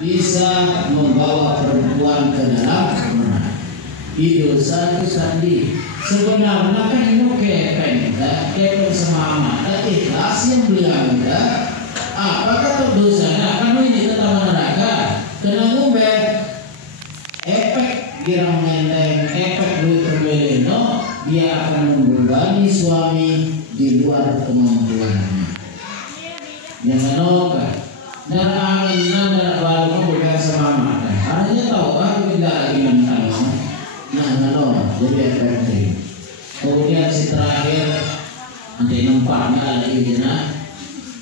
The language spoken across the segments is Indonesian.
bisa membawa perempuan ke dalam rumah. Itu satu sandi. Sebenarnya kan ini kepeng semangat, ikhlas yang bilang apa kata dosanya kan ini tetap neraka. Kena ngombe efek girang menteng, efek duit terbeleno, dia akan membebani suami di luar kemampuannya. Jangan lupa. Dan angin dan baru bukan semangat. Hanya tahu aku tidak lagi mental. Nah, jadi efektif. Kemudian si terakhir nanti nampaknya lagi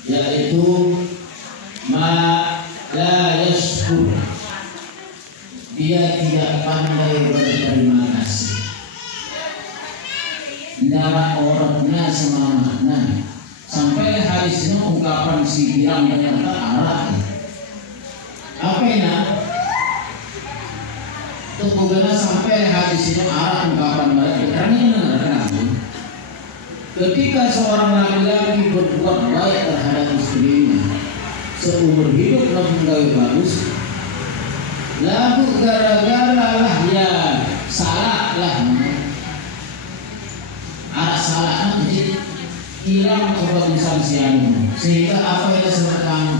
yaitu ma la yashkur. Dia tidak pandai berterima kasih. Darah orangnya semangatnya. Sampai hadis ini ungkapan si bilang ternyata arah. Apa ini? Tunggu sampai hadis ini arah ungkapan mereka. Karena ketika seorang laki-laki berbuat baik terhadap istrinya seumur hidup lebih bagus, lalu gara-gara lah ya salah lah, ada salah jadi hilang kebagusan siang, sehingga apa yang disebut kamu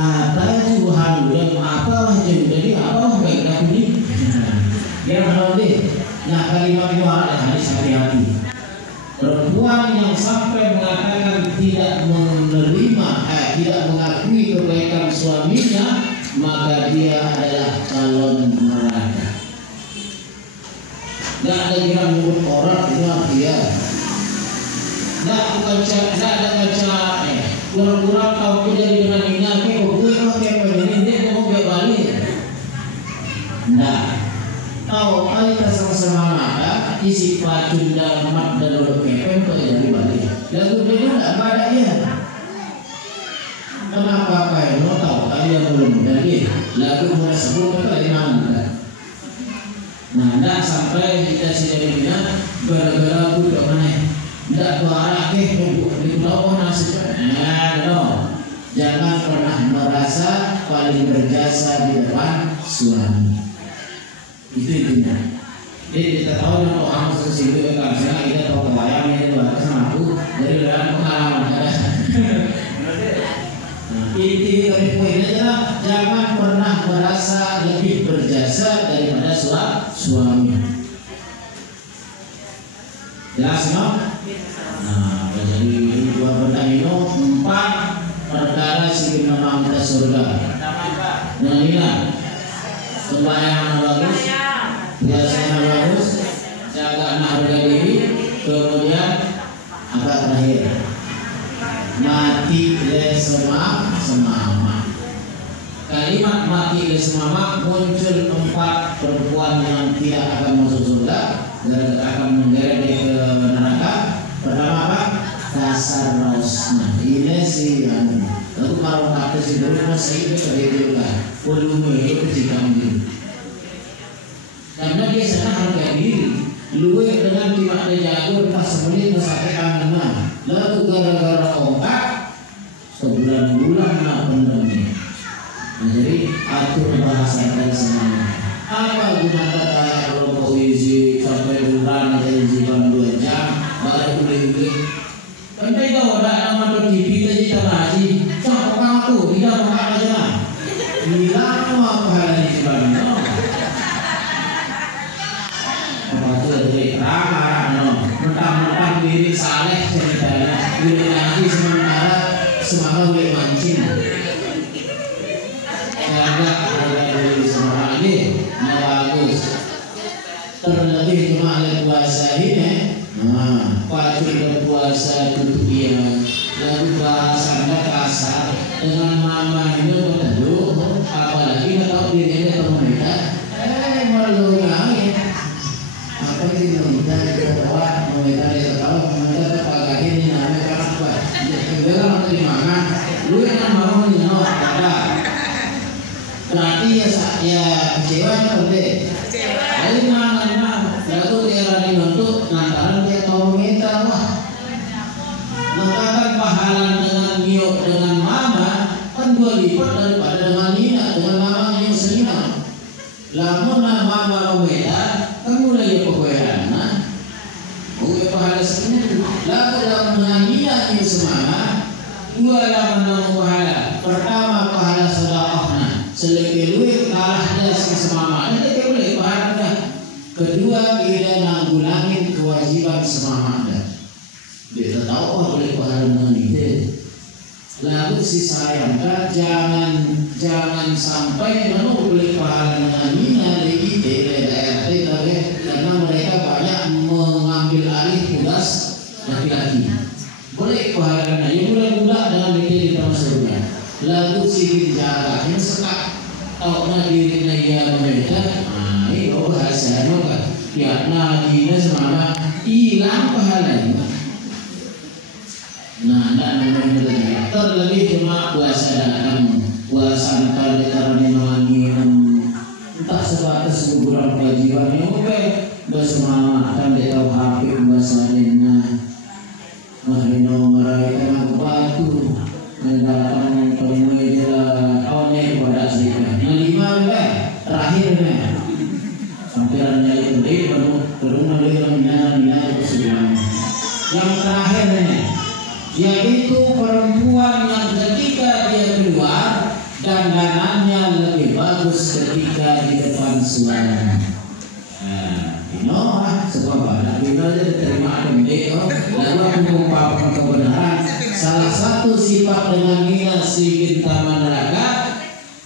apa Tuhan udah apa aja jadi apa baik dah ini dia menolak. Nah kalimat itu ada hadis hati-hati. Perempuan yang sampai mengatakan tidak menerima tidak mengakui kebaikan suaminya, maka dia adalah calon neraka. Tidak ada yang menyebut orang itu dia. Tidak ada baca kurang-kurang kau jadi dengan ini gue pakai begini dia mau gak balik. Nah, tahu kali sama-sama ada isi pacun dan mat dan udah kepeng kau jadi balik. Lagu dia tidak ada ya. Kenapa kayak lo tahu kalian belum jadi lagu mulai sebelum kali mana? Nah, tidak sampai kita sendirinya gara-gara budak mana? Tidak berarah di bawah nasi. Jangan pernah merasa paling berjasa di depan suami. Itu intinya. Jadi kita tahu yang orang sesitu karena kita tahu kebayang ini luar sama aku dari dalam pengalaman. Inti dari poinnya adalah jangan pernah merasa lebih berjasa daripada suami. Jelas no? Nah, jadi dua benda ini 4 perkara sih memang kita surga. Nah inilah sembahyang bagus, biasanya bagus, jaga harga diri, kemudian apa terakhir? Mati le semama. Kalimat mati le semama muncul 4 perempuan yang tidak akan masuk surga dan akan menggeret ke neraka. Pertama apa? Dasar rosna. Ini sih yang lalu kalau kata si dulu masih itu terjadilah volume itu dikambing. Karena dia sedang harga diri. Lu dengan tidak ada jago pas semenit sampai kangen. Lalu gara-gara obat sebulan-bulan nak pendemnya. Nah, jadi atur bahasa dan semuanya. Apa guna kata kalau kau isi sampai bulan ada isikan 2 jam, baru boleh. Sampai kau ada nama TV tadi tak lagi. Cakap kamu tidak makan aja. Hilang apa hal ini sebenarnya? Apa tu dari ramah, mentang-mentang diri saleh ceritanya, diri lagi sementara semangat boleh mancing. Jaga harga diri semua lagi, bagus. Terlebih cuma ada puasa ini. Nah, wajib berpuasa tutup dia. Lalu bahasanya kasar dengan mama itu tentu, apalagi kalau dirinya atau mereka, malu nggak? Apa itu kita bawa mereka itu kalau mereka terpakai ini namanya apa? Dia kalau di mana, lu yang mau nyenok apa? Berarti ya kecewa nanti. Lalu mana? Lalu dia lagi nonton, lantaran dia tahu minta wah. Maka pahala dengan mio dengan mama kan dua lipat daripada dengan Nina, dengan mamang yang senina. Lamun mama Romeda, kamu lagi pokoknya oke pahala sebenarnya. Lalu dalam menanginya yang semangat, dua laman pahala. Pertama pahala sedekahna, selebih kalah dia semangat. Itu boleh pahala. Kedua dia nanggulangi kewajiban semangat. Dia tahu boleh pahala dengan itu. Lalu si sayang jangan sampai boleh pahala dengan Nina di daerah karena mereka banyak mengambil alih tugas laki-laki. Boleh pahala dengan ya budak-budak dengan detail di dalam surga. Lalu si dijaga yang sekat tahu dirinya ia membedakan. Ini bahasa kan? Ya Nina semana hilang pahalanya. Nah, tidak terlebih cuma puasa datang, puasa antar ditaruh mewangi entah sebatas guguran kewajiban yang oke bersemangat dia tahu hafid bahasanya mahino meraihkan batu mendatangkan pemuja awalnya kepada saya. Nah, 5 terakhirnya sampirannya itu baru Nina kesulitan. Yang terakhirnya yaitu perempuan yang ketika dia keluar dandanannya lebih bagus ketika di depan suami. Sebab ada bila dia diterima MDO lalu mengumpulkan kebenaran. Salah satu sifat dengan dia si bintang neraka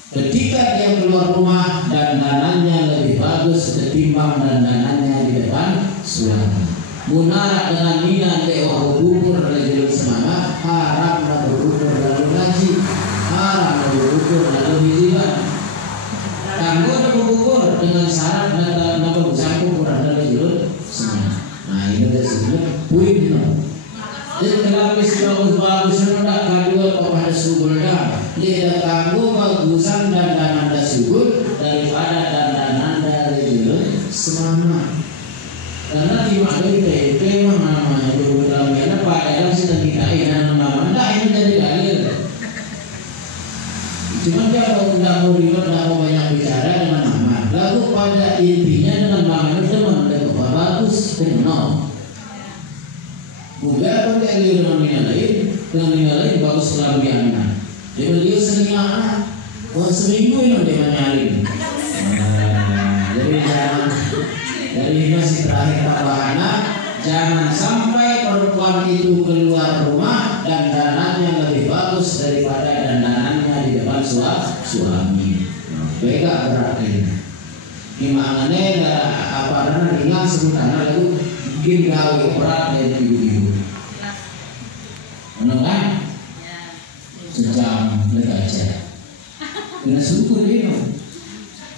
ketika dia keluar rumah dandanannya lebih bagus ketimbang dandanannya di depan suami. Munara dengan Nina dewa bubur dari semangat haram berukur lalu ngaji haram berukur lalu hijiban tangguh berukur dengan syarat nama bersangkup kurang dari jurut semangat. Nah ini dari sini poin jadi kalau bagus hendak kedua kepada subulnya dia tangguh bagusan dan dananda subul daripada dandan dari jurut semangat. Karena di mana itu namanya dulu dalam Pak dalam sedang kita nama ini dari dalil. Cuma dia kalau tidak mau ribet, tidak mau banyak bicara dengan nama. Lalu pada intinya dengan nama itu teman dan bagus benar. Bukan pakai dengan nilai lain bagus kelebihannya. Dia beliau seningnya, seminggu ini dia nyalin. Jadi jangan. Dari masih terakhir tambahannya jangan sampai perempuan itu keluar rumah dan dandanannya lebih bagus daripada dandanannya di depan suami. Beda berarti. Gimana apa namanya ringan sebutan lalu bikin gawe berat dari ibu-ibu. Menengah sejam mereka aja. Dengan syukur dia.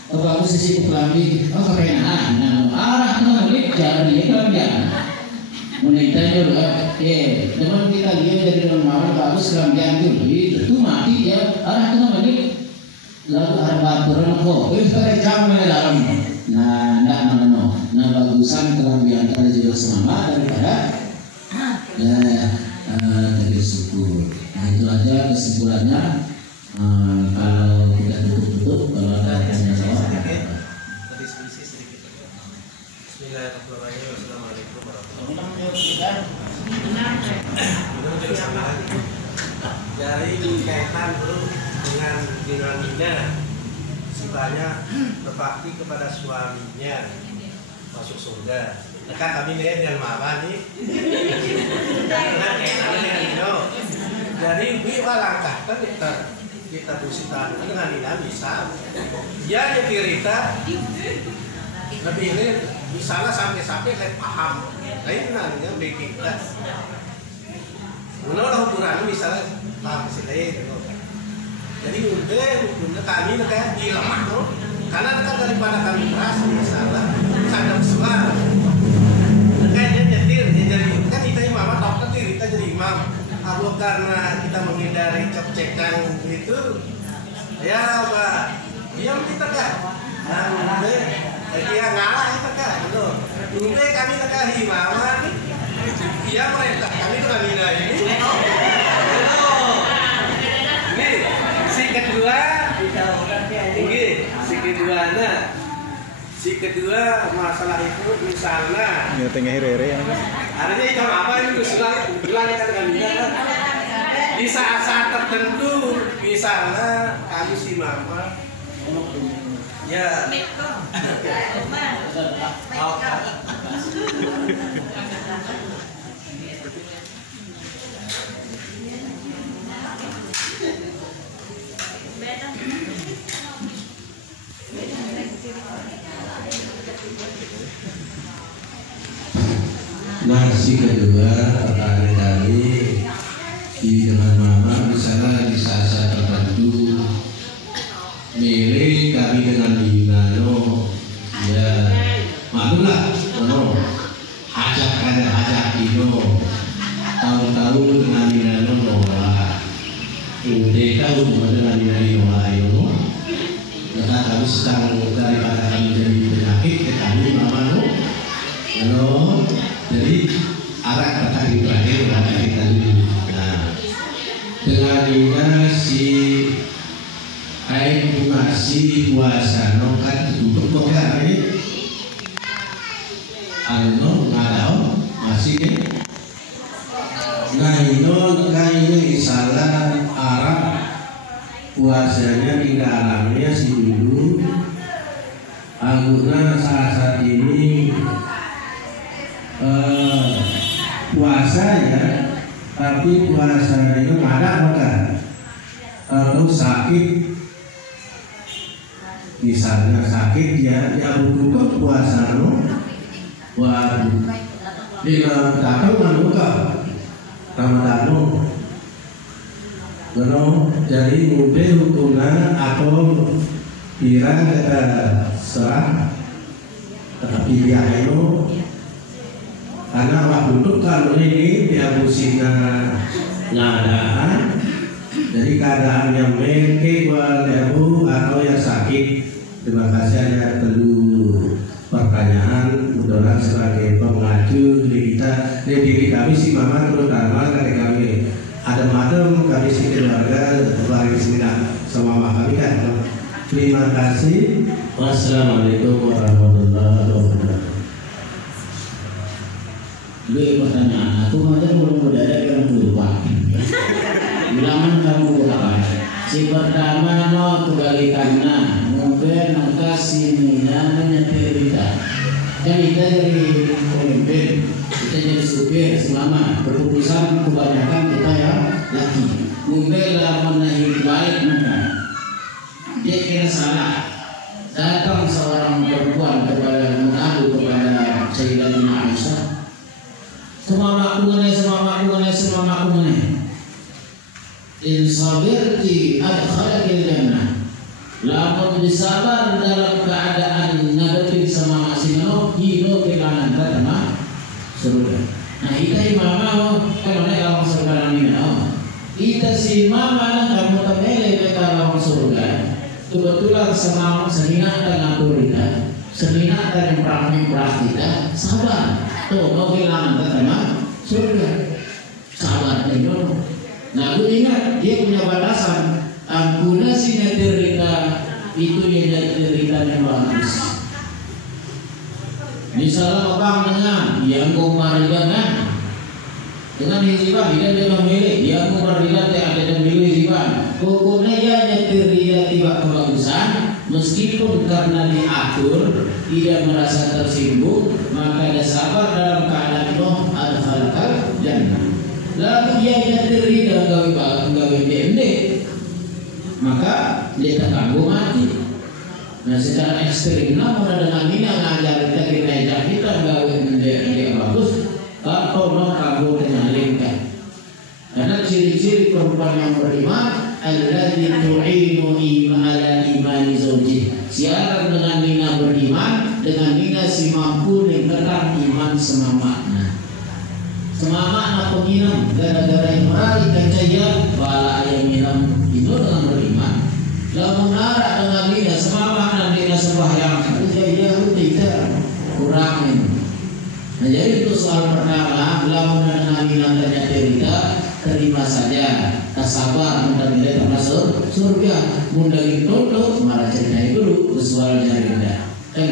Kalau aku sisi kami, keren arah teman jangan dia kan dia. Menitanya teman kita lihat dari dalam mawar bagus kerambian itu mati dia arah teman lalu arah baturan kok itu jam dalam. Nah bagusan kerambian kita juga semangat daripada dari syukur. Nah itu aja kesimpulannya. Kalau tidak tutup kalau ada tanya jawab diskusi sedikit. Bismillahirrahmanirrahim. Assalamualaikum warahmatullahi wabarakatuh. Dari kaitan dulu dengan Nina sifatnya berbakti kepada suaminya masuk surga. Dekat kami nih dengan mama nih. Dengan kaitannya dengan Nino. Jadi biwa langkah kan kita busitan dengan Nina bisa dia cerita lebih ini misalnya sampai saya paham lain nanya bikin kita menurut ukuran misalnya paham selain jadi udah kami kayak dilemah karena kan daripada kami keras misalnya sadar suara kayak dia nyetir dia jadi kan kita imam dokter kita jadi imam aku karena kita menghindari cek-cekan gitu ya Pak diam kita kan nah dia ngalah kita kan betul udah kami tekan himawan dia mereka kami tuh kami ini si kedua, si kedua masalah itu misalnya. Ya tengah here ya. Artinya itu apa ini usulan kan kami kan. Di saat-saat tertentu, misalnya kami si mama, ya. Nah, si kedua pertanyaan kali di dengan mama misalnya di saat-saat tertentu milih kami dengan Dinano ya maklumlah ajak Dino tahu-tahu dengan Dinano nolak udah tahu dengan Dinano ayo karena kami sedang daripada kami jadi penyakit kami mama no jadi arah tadi terakhir kita dulu. Nah, dengan ini si air masih puasa nokat duduk kok ya ini, anu ngadau masih ke, nah ini salah arah puasanya di dalamnya si dulu, angguna saat ini. Puasa ya, tapi puasa itu ada bukan? Kalau sakit, misalnya sakit ya butuh puasa lo, waduh, di dalam tahu kan buka, Ramadan lo, jadi mungkin hukuman atau kira serah, tetapi dia itu karena waktu itu kalau ini dia musimnya ngadaan, jadi keadaan yang mengke walehu atau yang sakit. Terima kasih ada perlu pertanyaan mudah sebagai pengaju diri kita, diri kami si mama terutama dari kami ada madam kami si keluarga bagi sini sama kami kan. Terima kasih. Wassalamualaikum warahmatullahi wabarakatuh. Dua pertanyaan, aku macam belum ada yang lupa. Bilangan kamu apa? Si pertama no kebalikannya, mungkin angka sini namanya cerita. Kan kita jadi pemimpin, kita jadi supir selama berputusan kebanyakan kita ya laki. Mungkin lah menaik baik maka dia kira salah. Datang seorang perempuan kepada mengadu kepada Sayyidatina Aisyah. Semua makmumnya. In sabirti adkhalakil jannah. Lamun disabar dalam keadaan ngadepin sama masing-masing, hino kelangan terima surga. Nah kita mama kalau nak orang surga ni kita si mama kamu temele kita orang surga. Kebetulan semua senina dan aturita, senina dan praktik sabar. Tuh mau kehilangan terima surga, sabar itu. Nah, aku ingat dia punya batasan. Ampuna si derita itu yang deritanya bagus. Misalnya orang dengan yang kumarikan dengan hizibah dia memilih, yang kumarikan dia ada memilih hizibah. Pokoknya dia nyetir tiba kebagusan, meskipun karena diatur tidak merasa tersinggung, maka dia sabar dalam keadaan itu adkhalakal jannah. Lalu dia nyetir dan gawe DMD, maka dia terganggu mati. Nah secara ekstrim, namun dengan ini ngajar kita gawe DMD bagus, atau non kamu dengan lingkar. Karena ciri-ciri perempuan yang beriman alladzi tu'inu ala imani zawji. Siaran dengan nina beriman, dengan nina si mampu mengerang iman semamakna. Semangat penginam gara-gara yang meraih kecaya bala ayam minum itu dengan beriman. Lalu mengarah dengan dia semangat dan dia sembahyang kecaya tidak kurangin. Nah jadi itu soal pertama, lalu dengan minum terjadi tidak terima saja, tak sabar dan tidak termasuk surga mundagi toto malah ceritanya dulu usual jarinda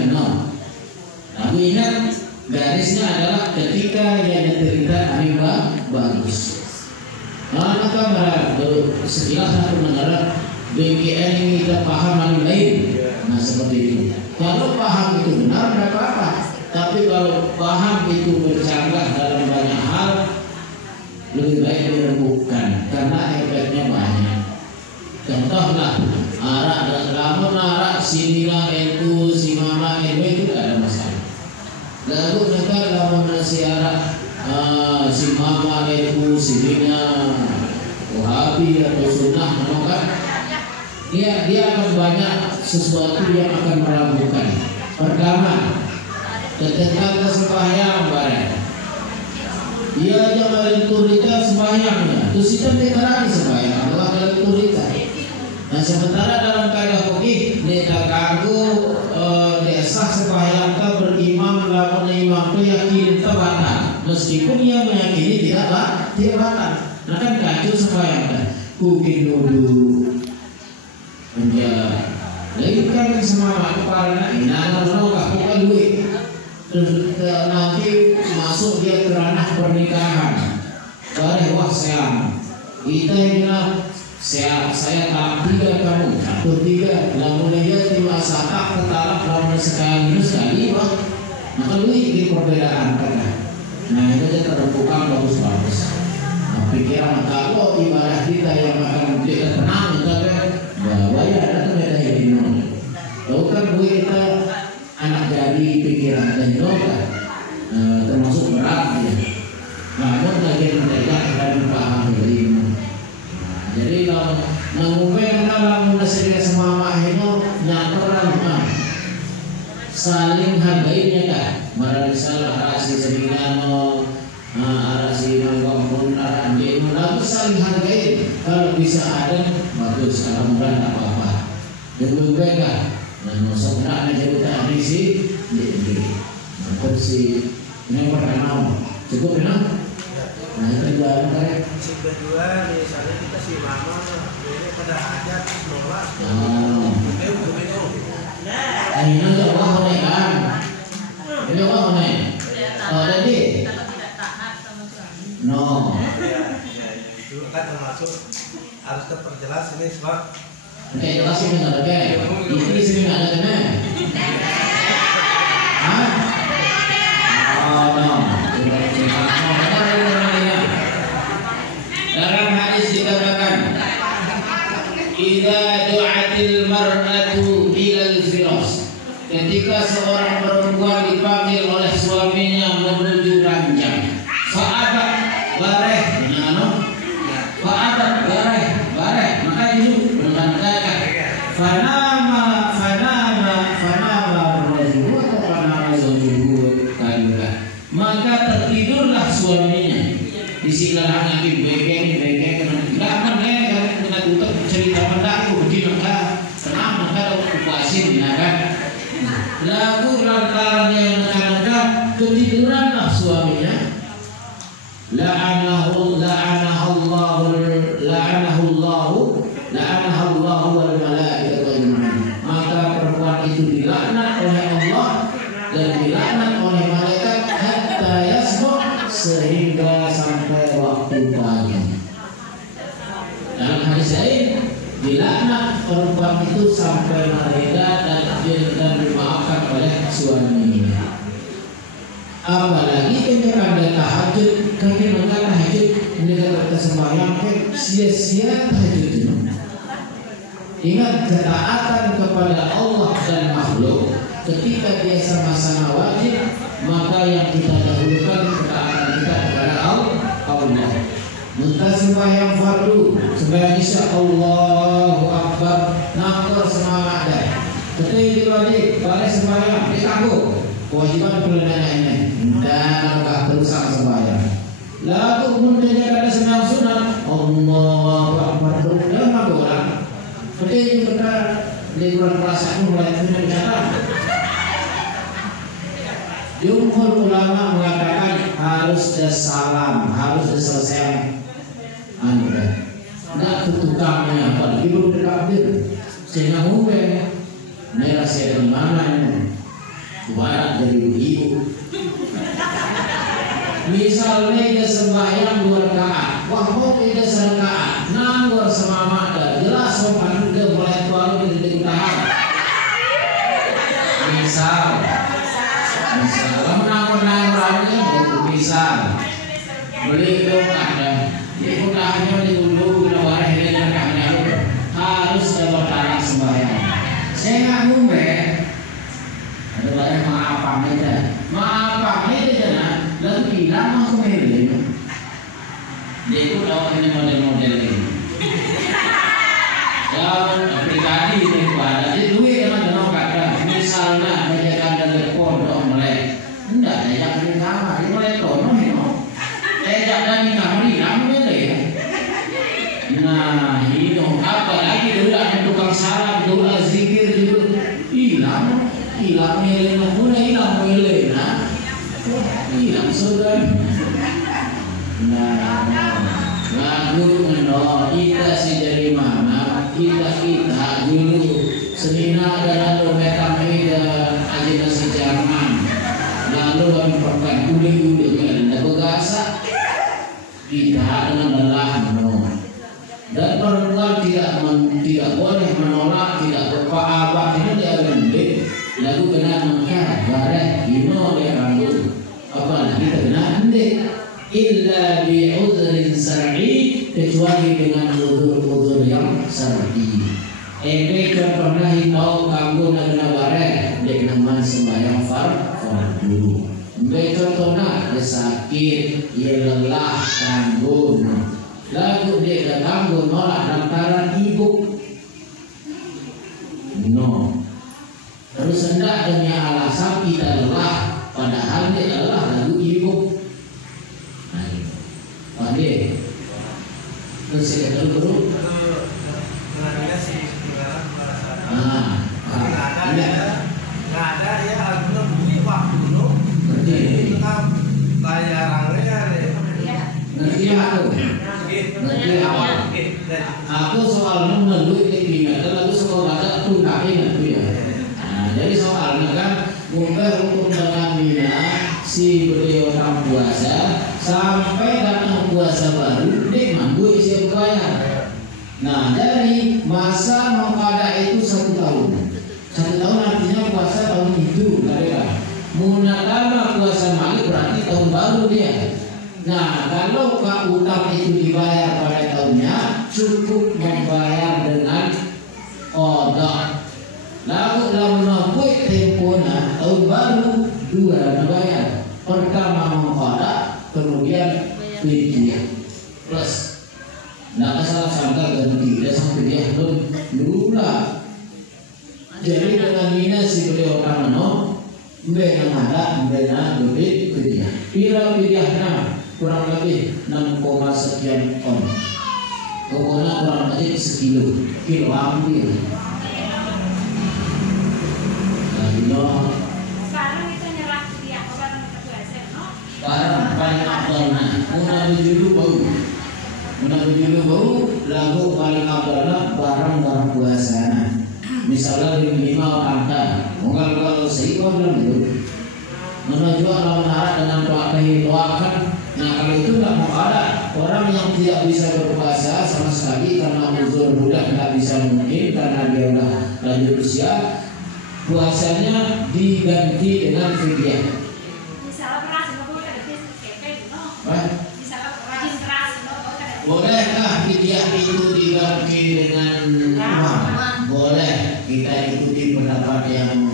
no. Tapi ingat garisnya adalah ketika yang cerita rimba bagus. Maka sekilas aku mendengar BGN ini kita paham lain. Nah seperti itu. Kalau paham itu benar tidak apa-apa. Tapi kalau paham itu bercanggah dalam banyak hal, lebih baik dirembukan karena efeknya banyak. Contohlah arak dan lamun arak sinina itu si mama itu tidak ada masalah. Lalu mereka lamun si arak si mama itu si nina wahabi atau sunnah kan dia akan banyak sesuatu yang akan meragukan. Pertama, ketika sembahyang bareng dia aja melentur kita sembahyangnya terus kita deklarasi sembahyang Allah melentur kita. Nah sementara dalam kaidah fikih dia kagum dia sah sembahyang kita berimam lamun imam itu yakin batal meskipun ia meyakini tidak batal. Nah kan kacau sembahyang kita kukin dulu menjadi lagi kan semangat karena inano bukan duit terus nanti masuk dia ke ranah pernikahan. Wah sayang kita ini saya tak 3 kamu catur 3 lamun dia terima satak ketalak lamun sekali wah maka lu ini perbedaan kata. Nah itu dia terbuka bagus-bagus. Nah pikiran kalau ibadah kita yang akan kita tenang kita bahwa ya ada beda ini. Tahu kan kita anak jadi pikiran dan doa termasuk berat ya. Namun lagi mereka akan paham ilmu. Jadi kalau mengumumkan dalam nasibnya semama itu nyateran saling hargainya kan. Marah salah arasi seringano arasi mangkong arasi lalu saling hargai. Kalau bisa ada bagus, kalau enggak tak apa-apa. Yang kan. Dan masuk nak jadi tak diisi di maka si ini pertama cukup benar. Nah itu jalan kayak si kedua misalnya kita si mama ini pada hajat nolak ini tuh Allah nih kan ini Allah nih jadi no itu kan termasuk harus terperjelas ini sebab oke, jelas ini nggak ada ini sini nggak ada kena. Hah? Oh no. Dalam hadis dikatakan, "Idza du'atil mar'atu ilal firas." Ketika seorang perempuan dipanggil oleh suaminya menuju ranjang, fa'abat bareh, fa'abat bareh, maka itu mengatakan fanama rajulu atau fanama zawjuhu kalilah, maka tertidurlah suaminya. Di sini lagi bengeng nggak akan kena tutup cerita mendaku begini maka tenang maka okupasin kan. Lalu lantarannya mengatakan ketiduranlah suaminya. La'anahu wal malaikatu ajma'in. Maka perempuan itu dilaknat oleh Allah dan dilaknat oleh malaikat hatta yasbuk sehingga sampai waktu pagi. Dalam hadis lain dilaknat perempuan itu sampai malaikat dan dimaafkan oleh suaminya. Apalagi ketika ada tahajud, kaki mengatakan tahajud, mereka kata sembahyang, sia-sia tahajud itu. Ingat ketaatan kepada Allah dan makhluk ketika dia sama-sama wajib, maka yang kita dahulukan ketaatan kita kepada Allah. Minta sembahyang fardu, sembahyang isya, Allahu Akbar, nakor semangat dah. Ketika itu wajib, balik sembahyang, ditangguh. Kewajiban pelenanya ini dan agak terusan sembahyang. Lalu kemudian ada senang sunat, Allahu Akbar, dan magoran. Ketika kita di bulan puasa mulai mencatat. Jumhur ulama mengatakan harus ada salam, harus diselesaikan nggak tukangnya apalagi belum terakhir saya ngomong merah saya dari mana barat dari ibu. Misalnya dia sembahyang 2 rakaat, wah dia serakaat, nanggur semama ada jelas sopan dia mulai tuan di tahan. Misal nanggur misal beli dong ada, di kudahnya di dulu bila warah ini rekahnya harus dapat darah sembahyang. Saya nggak ngomong, ada banyak maafan aja nah. Lalu bilang aku milih dia itu tahu ini model-model ini jangan pribadi itu ada jadi duit dengan denok kata misalnya menjaga dari pondok melek enggak ajak dari kamar dia mulai tono ajak dari kamar hilang milih nah ini apalagi dulu ada tukang salam dulu zikir dulu hilang milih mulai hilang milih nah hilang sudah. Nah, lagu meno kita sih dari mana? Kita dulu senina dan lalu mereka aja si Jerman. Lalu memperkan uli kan begasa kita dengan lelah meno. Dan perempuan tidak boleh menolak, tidak berpaabah ini dia gede. Lagu kena mengkar, bareh, ino dia ragu. Apalagi terkena hendek illa bi'udhrin syar'i kecuali dengan udzur yang syar'i. Ebe contohnya hitau kanggo nagana bareh dek naman sembahyang fardu. Ebe contohnya sakit, ye lelah kanggo. Lagu dia kanggo nolak lantaran ibu. No. Terus hendak demi alasan kita lelah padahal dia adalah lagu ibu. Pandai. Terus saya kata dulu. Nggak ada ya lagu bunyi waktu dulu. Itu kan bayarannya ngerti aku. Ngerti apa? Aku soalnya melalui ingat lagu sekolah ada tundahin itu ya. Jadi soalnya kan mungkin untuk mengambilnya si beliau orang puasa sampai datang puasa baru dia mampu isi bayar. Nah dari masa mengkada itu 1 tahun. 1 tahun artinya puasa tahun itu mereka. Munakala puasa Malik berarti tahun baru dia. Nah kalau utang itu dibayar pada tahunnya cukup membayar dengan qada. Lalu dalam menambah tempona tahun baru 2 dibayar. Pertama mengqada, kemudian fidyah plus. Nah salah sangka ganti dia sampai dia dulu lah. Jadi dengan ini si beliau orang no, mbak ada lebih fidyah. Pira fidyahnya kurang lebih 6, sekian ton. Pokoknya kurang lebih sekilo, kilo hampir. Sekarang kita nyerah dia orang terbiasa, no? Barang paling abdalnya, Munafik bau, lagu paling abdalnya barang puasa. Misalnya 5 orang kalau seikon dalam itu, menuju alam arah dengan doakan. Nah kalau itu nggak mau ada orang yang tidak bisa berpuasa sama sekali karena uzur budak nggak bisa mungkin karena dia udah lanjut usia. Puasanya diganti dengan fidyah. Misalnya keras, bolehkah fidyah itu diganti dengan uang? Boleh. Kita ikuti pendapat yang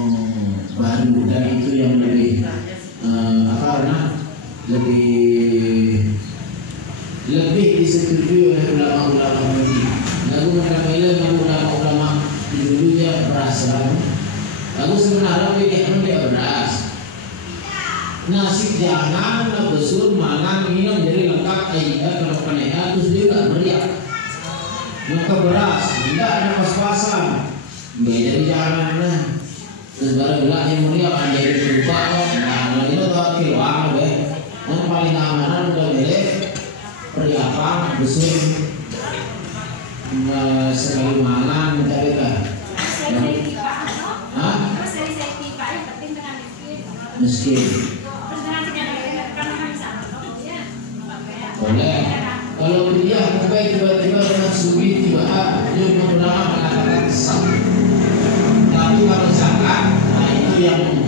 baru dan itu yang lebih lebih disetujui oleh ulama-ulama ini. Lalu ulama-ulama dulunya beras. Lalu sebenarnya dia beras. Nasi jangan besur mangan minum jadi lengkap kalau paneha terus dia nggak meriah. Maka beras tidak ada pas-pasan. Beda di jalan lah. Terus baru bilang yang meriah kan jadi lupa kok. Nah itu tuh kiloan deh. Yang paling amanan udah beli perhiasan besur. sekali malam tadi kan. Terus dari tiba, no? Hah? Terus dari saya tiba yang penting dengan miskin. Miskin. Terus dengan tidak karena kami sama, no? Ya. Boleh. Kalau dia sampai tiba-tiba dengan sulit tiba dia menggunakan sah. Tapi kalau zakat, nah itu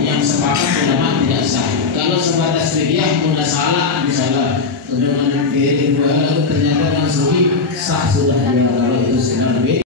yang sepakat ulama tidak sah. Kalau sebatas fidyah mudah salah misalnya dengan diri dua lalu ternyata yang sulit sah sudah dia kalau itu sebenarnya.